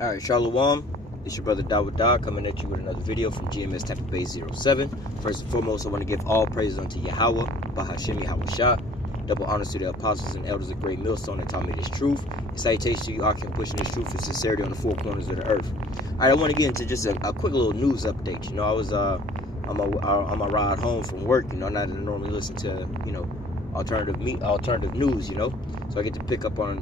Alright, Shalom. It's your brother Dawud coming at you with another video from GMS Tampa Bay 07. First and foremost, I want to give all praises unto Yahweh, Bahashem Yahweh Shah. Double honors to the apostles and elders of Great Millstone that taught me this truth. And salutations to you, Akim, pushing this truth with sincerity on the four corners of the earth. Alright, I want to get into just a quick little news update. You know, I was on my ride home from work. You know, not that I normally listen to, alternative news, so I get to pick up on,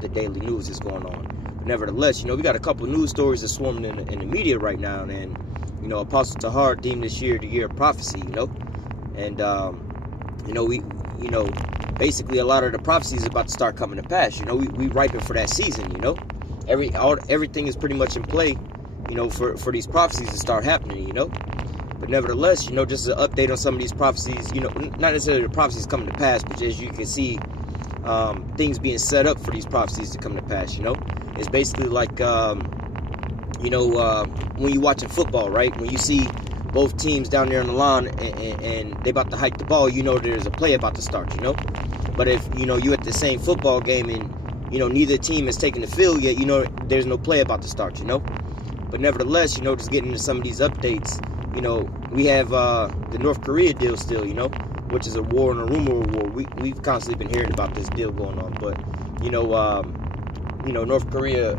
the daily news that's going on. But nevertheless, we got a couple news stories that's swarming in the media right now, and Apostle Tahar deemed this year the year of prophecy, and basically a lot of the prophecies is about to start coming to pass. We ripen for that season. Everything is pretty much in play, for these prophecies to start happening. But nevertheless, just an update on some of these prophecies, not necessarily the prophecies coming to pass, but as you can see, things being set up for these prophecies to come to pass, It's basically like, when you're watching football, right? When you see both teams down there on the line and they about to hike the ball, there's a play about to start, But if, you're at the same football game and, neither team has taken the field yet, there's no play about to start, But nevertheless, just getting into some of these updates, we have the North Korea deal still, which is a war and a rumor of war. We've constantly been hearing about this deal going on, but North Korea,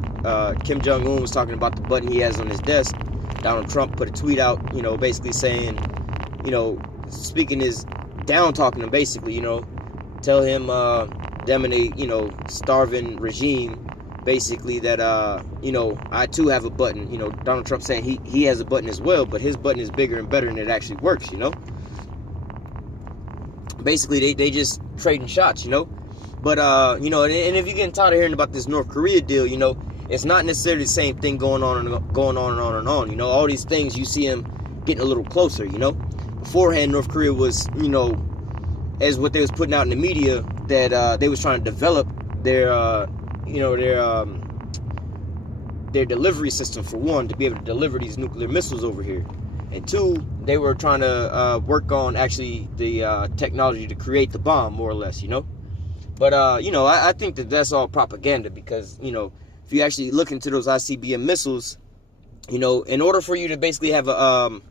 Kim Jong-un was talking about the button he has on his desk. Donald Trump put a tweet out, basically saying, speaking his down talking him, basically, tell him them and a starving regime, basically, that I too have a button. Donald Trump saying he has a button as well, but his button is bigger and better and it actually works. Basically they just trading shots, but and if you're getting tired of hearing about this North Korea deal, it's not necessarily the same thing going on and on. All these things, you see them getting a little closer. Beforehand, North Korea was, as what they was putting out in the media, that they was trying to develop their delivery system, for one, to be able to deliver these nuclear missiles over here, and two, they were trying to work on actually the technology to create the bomb, more or less, But I think that that's all propaganda, because if you actually look into those ICBM missiles, in order for you to basically have a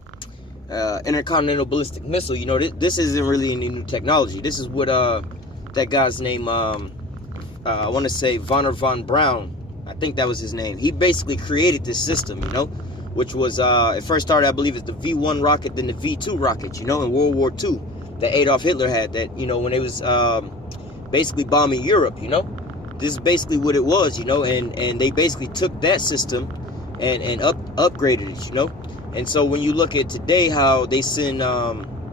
intercontinental ballistic missile, this isn't really any new technology. This is what that guy's name, I want to say Wernher von Braun, I think that was his name. He basically created this system, which was, it first started, I believe, as the V1 rocket, then the V2 rocket, in World War II, that Adolf Hitler had, that, when it was basically bombing Europe, This is basically what it was, and they basically took that system and upgraded it, And so when you look at today how they send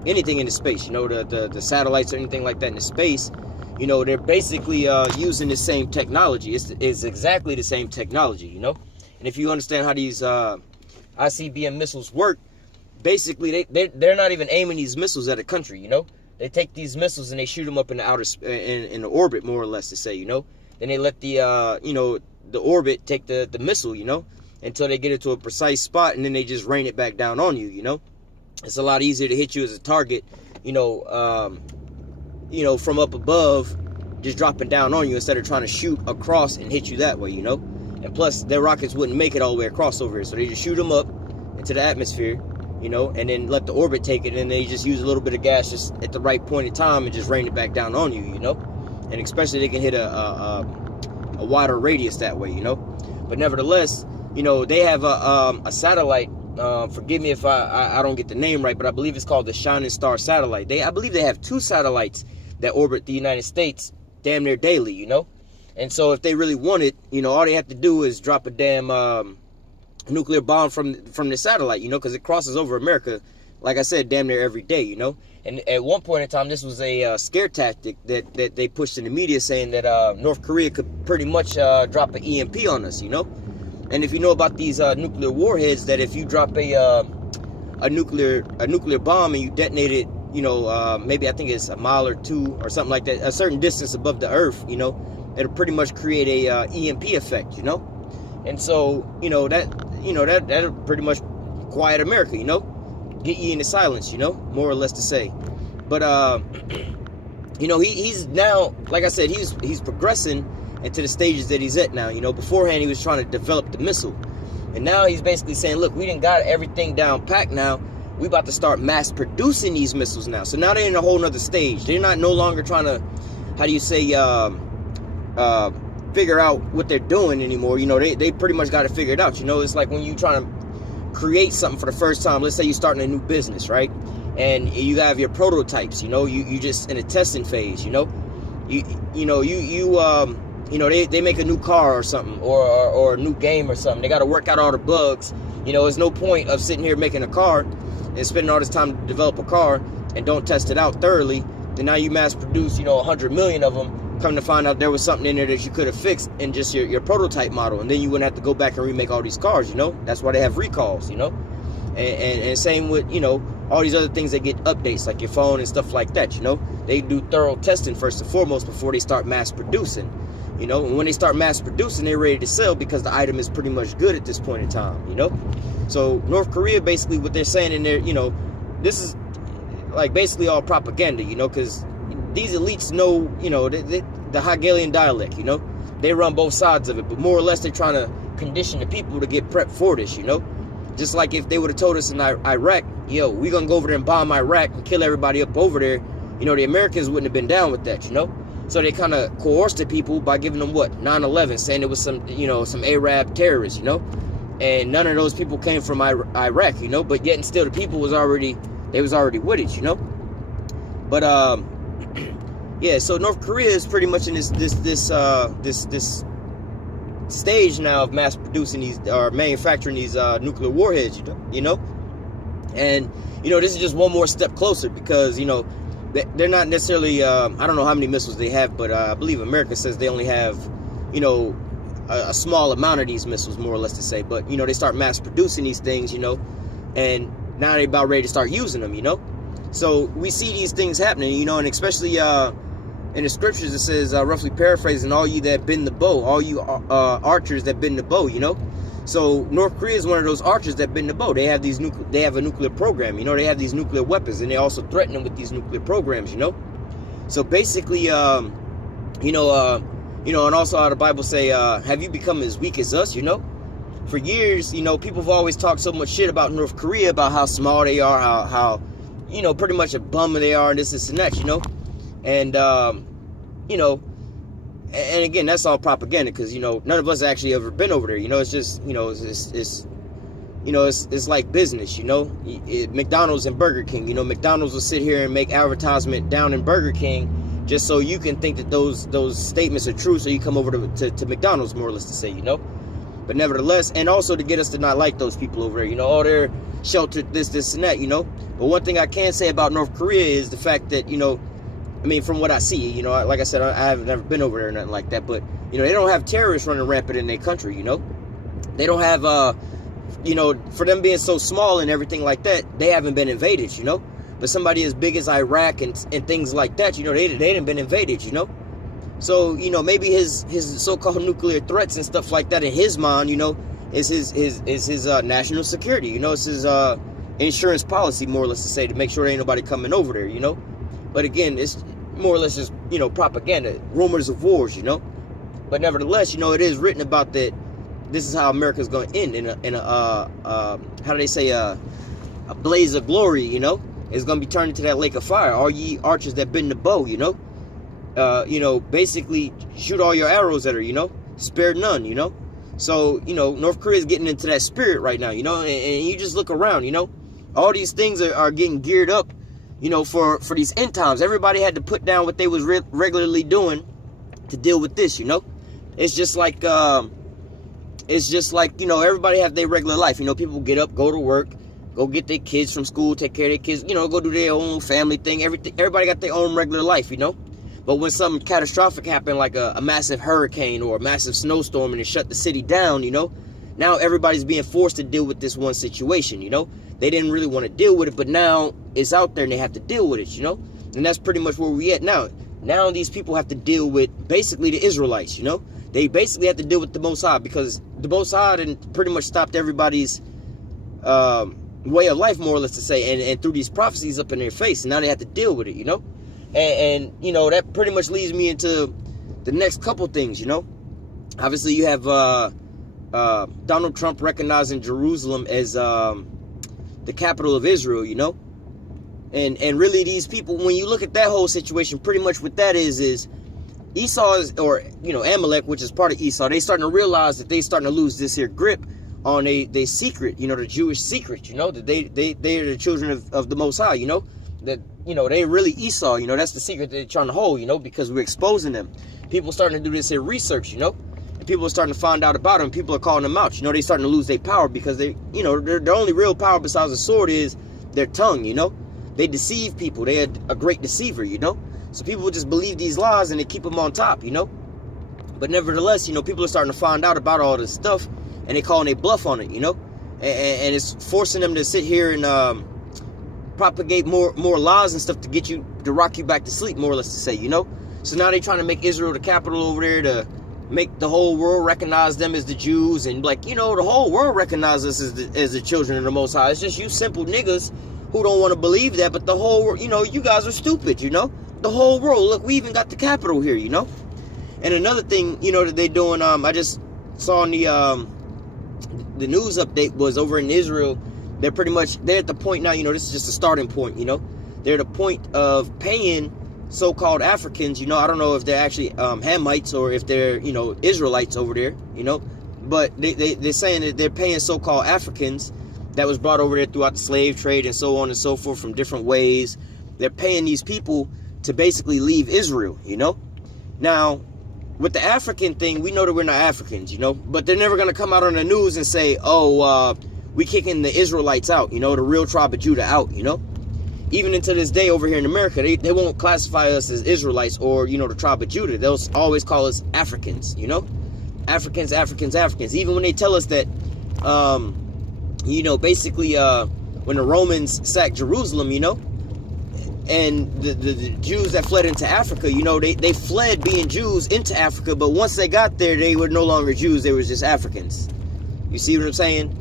anything into space, the satellites or anything like that into space, they're basically using the same technology. It's exactly the same technology, And if you understand how these ICBM missiles work, basically they're not even aiming these missiles at a country, They take these missiles and they shoot them up in the outer in the orbit, more or less, to say, Then they let the the orbit take the missile, until they get it to a precise spot, and then they just rain it back down on you, It's a lot easier to hit you as a target, from up above, just dropping down on you, instead of trying to shoot across and hit you that way, And plus, their rockets wouldn't make it all the way across over here, so they just shoot them up into the atmosphere, and then let the orbit take it, and they just use a little bit of gas just at the right point in time and just rain it back down on you, And especially they can hit a wider radius that way, But nevertheless, they have a satellite. Forgive me if I don't get the name right, but I believe it's called the Shining Star satellite. I believe they have 2 satellites that orbit the United States damn near daily, And so if they really want it, all they have to do is drop a damn nuclear bomb from the satellite, because it crosses over America, like I said, damn near every day, And at one point in time, this was a scare tactic that they pushed in the media, saying that North Korea could pretty much drop an EMP on us, And if you know about these nuclear warheads, that if you drop a nuclear bomb and you detonate it, maybe I think it's a mile or 2 or something like that, a certain distance above the Earth, it'll pretty much create a EMP effect, And so, that'll pretty much quiet America, get you into silence, more or less to say. But he's now, like I said, he's progressing and to the stages that he's at now. You know, beforehand he was trying to develop the missile. And now he's basically saying, look, we done got everything down packed now. We about to start mass producing these missiles now. So now they're in a whole nother stage. They're not no longer trying to, how do you say, figure out what they're doing anymore. You know, they pretty much got to figure it out. You know, it's like when you trying to create something for the first time. Let's say you're starting a new business, right? And you have your prototypes, you know, you just in a testing phase, you know, they make a new car or something, or a new game or something. They got to work out all the bugs. You know, there's no point of sitting here making a car and spending all this time to develop a car and don't test it out thoroughly. Then now you mass produce, 100 million of them. Come to find out there was something in there that you could have fixed in just your prototype model, and then you wouldn't have to go back and remake all these cars. You know, that's why they have recalls. You know, and same with all these other things that get updates like your phone and stuff like that. You know, they do thorough testing first and foremost before they start mass producing. You know, and when they start mass producing, they're ready to sell because the item is pretty much good at this point in time. You know, so North Korea basically what they're saying in there, this is like basically all propaganda. You know, because these elites know, the Hegelian dialect, they run both sides of it, but more or less they're trying to condition the people to get prepped for this, just like if they would have told us in Iraq, we're going to go over there and bomb Iraq and kill everybody up over there, the Americans wouldn't have been down with that, so they kind of coerced the people by giving them 9/11, saying it was some Arab terrorists, and none of those people came from Iraq, but yet and still the people was already with it, but yeah, so North Korea is pretty much in this stage now of mass producing these or manufacturing these nuclear warheads, and this is just one more step closer because they're not necessarily I don't know how many missiles they have, but I believe America says they only have a small amount of these missiles, more or less to say, but they start mass producing these things, and now they're about ready to start using them, so we see these things happening, and especially in the scriptures it says, roughly paraphrasing, all you that bend the bow, all you archers that bend the bow, So North Korea is one of those archers that bend the bow. They have they have a nuclear program, they have these nuclear weapons, and they also threaten them with these nuclear programs, So basically, and also how the Bible say, have you become as weak as us, For years, people have always talked so much shit about North Korea, about how small they are, how pretty much a bum they are, and this and that, And, and again, that's all propaganda because, none of us actually ever been over there. It's just, it's like business, McDonald's and Burger King, McDonald's will sit here and make advertisement down in Burger King just so you can think that those statements are true. So you come over to McDonald's, more or less to say, But nevertheless, and also to get us to not like those people over there, they're sheltered, this, and that, But one thing I can say about North Korea is the fact that, from what I see, like I said, I have never been over there or nothing like that, but, they don't have terrorists running rampant in their country, They don't have, for them being so small and everything like that, they haven't been invaded, But somebody as big as Iraq and things like that, they didn't been invaded, So, maybe his so-called nuclear threats and stuff like that in his mind, is his national security, It's his insurance policy, more or less to say, to make sure there ain't nobody coming over there, But again, it's more or less just, propaganda, rumors of wars, But nevertheless, it is written about that this is how America's going to end in a how do they say, a blaze of glory, It's going to be turned into that lake of fire. All ye archers that bend the bow, basically shoot all your arrows at her, spare none, So, North Korea is getting into that spirit right now, and you just look around, all these things are getting geared up, for these end times. Everybody had to put down what they was regularly doing to deal with this, It's just like, everybody have their regular life. People get up, go to work, go get their kids from school, take care of their kids, go do their own family thing. Everybody got their own regular life, But when something catastrophic happened, like a massive hurricane or a massive snowstorm, and it shut the city down, now everybody's being forced to deal with this one situation, They didn't really want to deal with it, but now it's out there and they have to deal with it, And that's pretty much where we at now. Now these people have to deal with basically the Israelites, They basically have to deal with the Most High because the Most High done pretty much stopped everybody's way of life, more or less to say, and threw these prophecies up in their face, and now they have to deal with it, And that pretty much leads me into the next couple things, you know. Obviously, you have Donald Trump recognizing Jerusalem as the capital of Israel, you know. And really, these people, when you look at that whole situation, pretty much what that is Esau is, or, you know, Amalek, which is part of Esau, they starting to realize that they starting to lose this here grip on they secret, you know, the Jewish secret, you know, that they are the children of the Most High, you know, that, you know, they really Esau, you know, that's the secret that they're trying to hold, you know, because we're exposing them. People starting to do this here research, you know, and people are starting to find out about them. People are calling them out, you know, they starting to lose their power because they, you know, their only real power besides the sword is their tongue, you know. They deceive people. They're a great deceiver, you know. So people just believe these lies and they keep them on top, you know. But nevertheless, you know, people are starting to find out about all this stuff and they calling a bluff on it, you know. And it's forcing them to sit here and propagate more lies and stuff to get you, to rock you back to sleep, more or less to say, you know. So now they're trying to make Israel the capital over there, to make the whole world recognize them as the Jews. And like, you know, the whole world recognizes us as the children of the Most High. It's just you simple niggas who don't want to believe that, but the whole world, you know, you guys are stupid, you know. The whole world, look, we even got the capital here, you know. And another thing, you know, that they're doing, I just saw in the news update was over in Israel, they're at the point now, you know, this is just a starting point, you know. They're at the point of paying so-called Africans, you know. I don't know if they're actually Hamites or if they're, you know, Israelites over there, you know. But they're saying that they're paying so-called Africans that was brought over there throughout the slave trade and so on and so forth from different ways. They're paying these people to basically leave Israel, you know. Now, with the African thing, we know that we're not Africans, you know. But they're never going to come out on the news and say, oh, we kicking the Israelites out, you know, the real tribe of Judah out, you know. Even until this day over here in America, they won't classify us as Israelites or, you know, the tribe of Judah. They'll always call us Africans, you know. Africans, Africans, Africans. Even when they tell us that, you know, basically when the Romans sacked Jerusalem, you know, and the Jews that fled into Africa, you know, they fled being Jews into Africa, but once they got there, they were no longer Jews, they were just Africans. You see what I'm saying?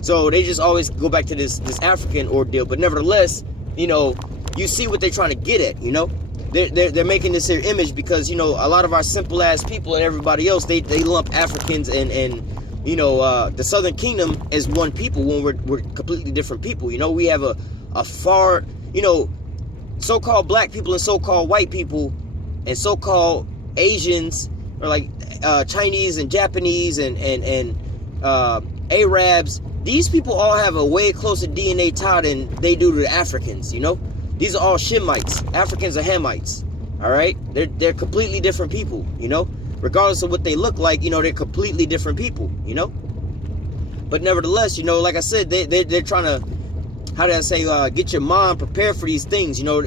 So they just always go back to this African ordeal, but nevertheless, you know, you see what they're trying to get at, you know? They're making this here image because, you know, a lot of our simple ass people and everybody else, they lump Africans and you know, the Southern Kingdom as one people when we're completely different people. You know, we have a far, you know, so-called black people and so-called white people and so-called Asians, or like Chinese and Japanese and Arabs. These people all have a way closer DNA tie than they do to the Africans, you know. These are all Shemites. Africans are Hamites, all right? They're completely different people, you know. Regardless of what they look like, you know, they're completely different people, you know. But nevertheless, you know, like I said, they're trying to, how did I say, get your mind prepared for these things, you know.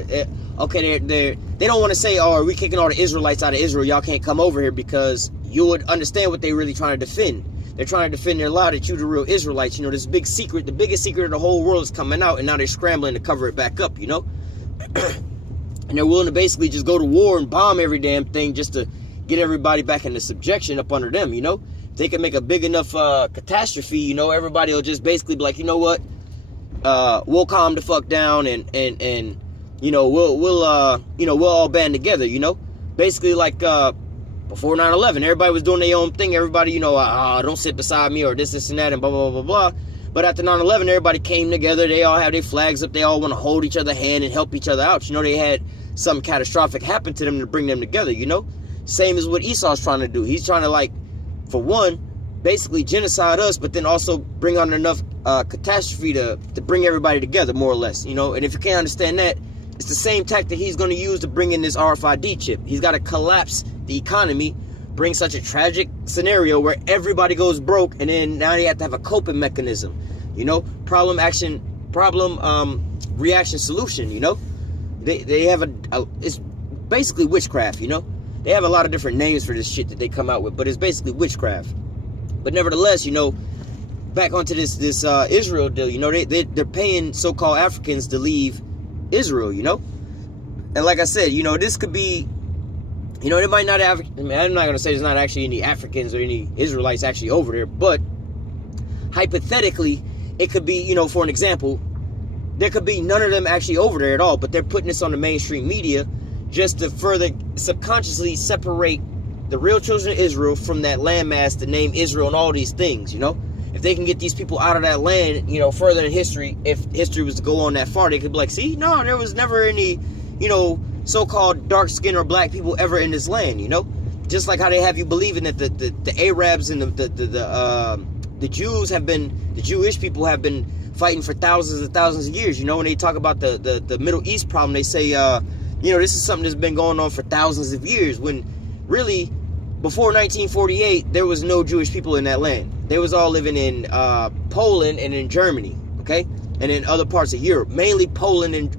Okay, they don't want to say, oh, are we kicking all the Israelites out of Israel? Y'all can't come over here, because you would understand what they're really trying to defend. They're trying to defend their lie that you the real Israelites. You know, this big secret, the biggest secret of the whole world is coming out, and now they're scrambling to cover it back up, you know. And they're willing to basically just go to war and bomb every damn thing just to get everybody back into subjection up under them, you know. If they can make a big enough catastrophe, you know, everybody will just basically be like, you know what, we'll calm the fuck down and you know, we'll all band together, you know. Basically like before 9/11, everybody was doing their own thing. Everybody, you know, don't sit beside me or this and that and blah, blah, blah, blah, blah. But after 9/11, everybody came together. They all have their flags up. They all want to hold each other's hand and help each other out. You know, they had something catastrophic happen to them to bring them together, you know. Same as what Esau's trying to do. He's trying to, like, for one, basically genocide us, but then also bring on enough catastrophe to bring everybody together, more or less, you know. And if you can't understand that, it's the same tactic he's going to use to bring in this RFID chip. He's got to collapse the economy, bring such a tragic scenario where everybody goes broke, and then now they have to have a coping mechanism, you know. Problem reaction solution, you know. They have it's basically witchcraft, you know. They have a lot of different names for this shit that they come out with, but it's basically witchcraft. But nevertheless, you know, back onto this Israel deal, you know, they're paying so-called Africans to leave Israel, you know. And like I said, you know, this could be, you know, it might not have, I mean, I'm not going to say there's not actually any Africans or any Israelites actually over there, but hypothetically, it could be, you know, for an example, there could be none of them actually over there at all, but they're putting this on the mainstream media just to further subconsciously separate the real children of Israel from that landmass, the name Israel and all these things, you know? If they can get these people out of that land, you know, further in history, if history was to go on that far, they could be like, see, no, there was never any, you know, so-called dark skin or black people ever in this land, you know? Just like how they have you believing that the Arabs and the Jews have been, the Jewish people have been fighting for thousands and thousands of years. You know, when they talk about the Middle East problem, they say, you know, this is something that's been going on for thousands of years, when really, before 1948, there was no Jewish people in that land. They was all living in Poland and in Germany, okay? And in other parts of Europe, mainly Poland,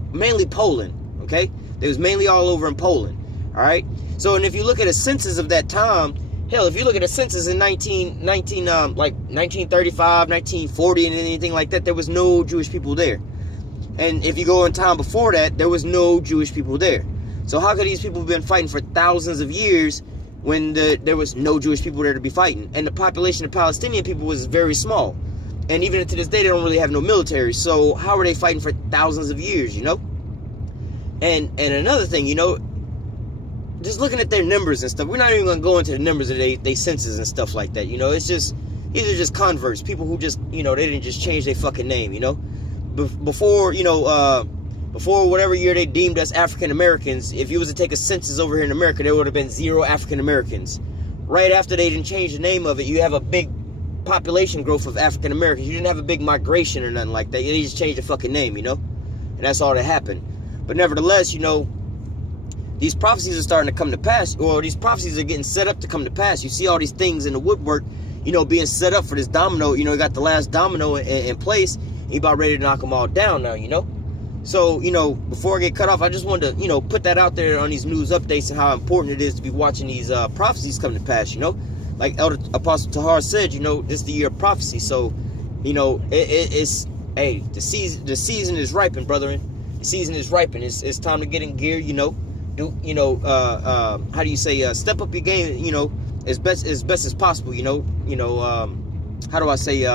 okay? They was mainly all over in Poland, all right? So, and if you look at a census of that time, hell, if you look at a census in 1935, 1940, and anything like that, there was no Jewish people there. And if you go in time before that, there was no Jewish people there. So how could these people have been fighting for thousands of years when there was no Jewish people there to be fighting? And the population of Palestinian people was very small. And even to this day, they don't really have no military. So how are they fighting for thousands of years, you know? And another thing, you know, just looking at their numbers and stuff, we're not even going to go into the numbers of they census and stuff like that, you know? It's just, these are just converts, people who just, you know, they didn't just change their fucking name, you know? Before, you know, before whatever year they deemed us African Americans, if you was to take a census over here in America, there would have been 0 African Americans. Right after they didn't change the name of it, you have a big population growth of African Americans. You didn't have a big migration or nothing like that. They just changed the fucking name, you know? And that's all that happened. But nevertheless, you know, these prophecies are starting to come to pass, or these prophecies are getting set up to come to pass. You see all these things in the woodwork, you know, being set up for this domino. You know, you got the last domino in place. You about ready to knock them all down now, you know? So, you know, before I get cut off, I just wanted to, you know, put that out there on these news updates and how important it is to be watching these prophecies come to pass, you know? Like Elder Apostle Tahar said, you know, this is the year of prophecy. So, you know, it's, hey, the season is ripen, brethren. The season is ripen. It's time to get in gear, you know? Do, you know, how do you say, step up your game, you know, as best as possible, you know? How do I say,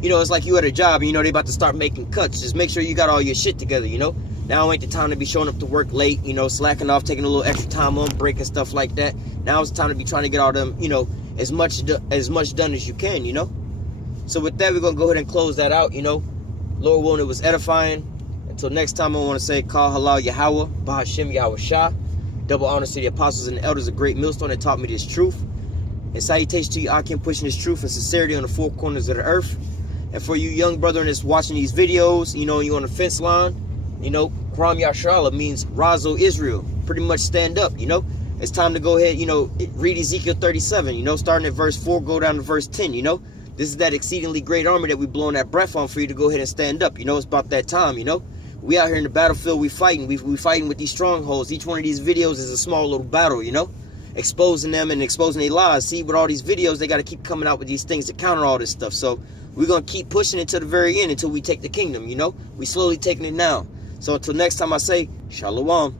you know, it's like you at a job and, you know, they about to start making cuts. Just make sure you got all your shit together, you know? Now ain't the time to be showing up to work late, you know, slacking off, taking a little extra time on break and stuff like that. Now it's time to be trying to get all them, you know, as much done as you can, you know? So with that, we're going to go ahead and close that out, you know? Lord willing, it was edifying. Until next time, I want to say, Kal Halal Yahweh, Bahashem Yahweh Shah. Double honors to the apostles and the elders, a great millstone that taught me this truth. And salutations to you, Akim, pushing this truth and sincerity on the four corners of the earth. And for you young brethren that's watching these videos, you know, you on the fence line, you know, Quram Yashrala means Razo Israel. Pretty much stand up, you know. It's time to go ahead, you know, read Ezekiel 37, you know, starting at verse 4, go down to verse 10, you know. This is that exceedingly great army that we blowing that breath on for you to go ahead and stand up. You know, it's about that time, you know. We out here in the battlefield, we fighting. We fighting with these strongholds. Each one of these videos is a small little battle, you know. Exposing them and exposing their lies. See, with all these videos, they got to keep coming out with these things to counter all this stuff. So we're going to keep pushing it to the very end until we take the kingdom, you know. We slowly taking it now. So until next time I say, Shalom.